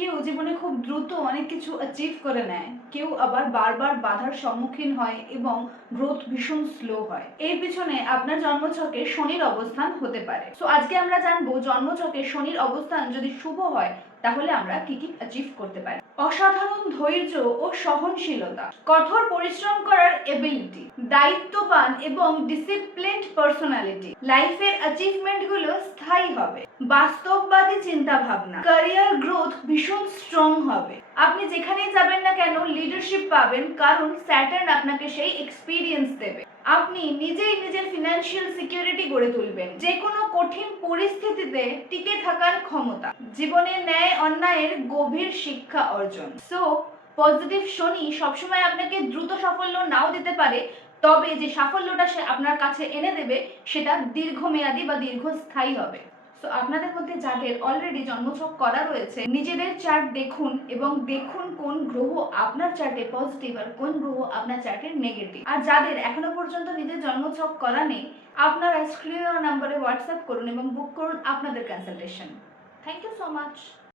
কেউ জীবনে খুব দ্রুত অনেক কিছু অ্যাচিভ করে নেয়, কেউ আবার বারবার বাধার সম্মুখীন হয় এবং গ্রোথ ভীষণ স্লো হয়। এর পিছনে আপনার জন্মছকে শনির অবস্থান হতে পারে। সো আজকে আমরা জানবো জন্মছকে শনির অবস্থান যদি শুভ হয় তাহলে আমরা কি কি অ্যাচিভ করতে পারি। অসাধারণ ধৈর্য ও সহনশীলতা, কঠোর পরিশ্রম করার এবিলিটি, দায়িত্ববান এবং ডিসিপ্লিনড পার্সোনালিটি, লাইফের অ্যাচিভমেন্ট গুলো স্থায়ী হবে, বাস্তববাদী চিন্তা ভাবনা, ক্যারিয়ার গ্রোথ ভীষণ স্ট্রং হবে। আপনি যেখানেই যাবেন না কেন লিডারশিপ পাবেন, কারণ স্যাটার্ন আপনাকে সেই এক্সপিরিয়েন্স দেবে। আপনি নিজেই নিজের ফিনান্সিয়াল সিকিউরিটি গড়ে তুলবেন, যে কোনো কঠিন পরিস্থিতিতে টিকে থাকার ক্ষমতা, জীবনে ন্যায় অন্যায়ের গভীর শিক্ষা অর্জন। সো পজিটিভ শনি সবসময় আপনাকে দ্রুত সাফল্য নাও দিতে পারে, তবে যে সাফল্যটা সে আপনার কাছে এনে দেবে সেটা দীর্ঘমেয়াদী বা দীর্ঘস্থায়ী হবে। সো আপনাদের মধ্যে যাদের অলরেডি জন্মছক করা রয়েছে, নিজেদের চার্ট দেখুন এবং দেখুন কোন গ্রহ আপনার চার্টে পজিটিভ আর কোন গ্রহ আপনার চার্টে নেগেটিভ। আর যাদের এখনো পর্যন্ত নিজের জন্মছক করা নেই, আপনারা স্ক্রিনে দেওয়া নাম্বারে হোয়াটসঅ্যাপ করুন এবং বুক করুন আপনাদের consultation. Thank you so much.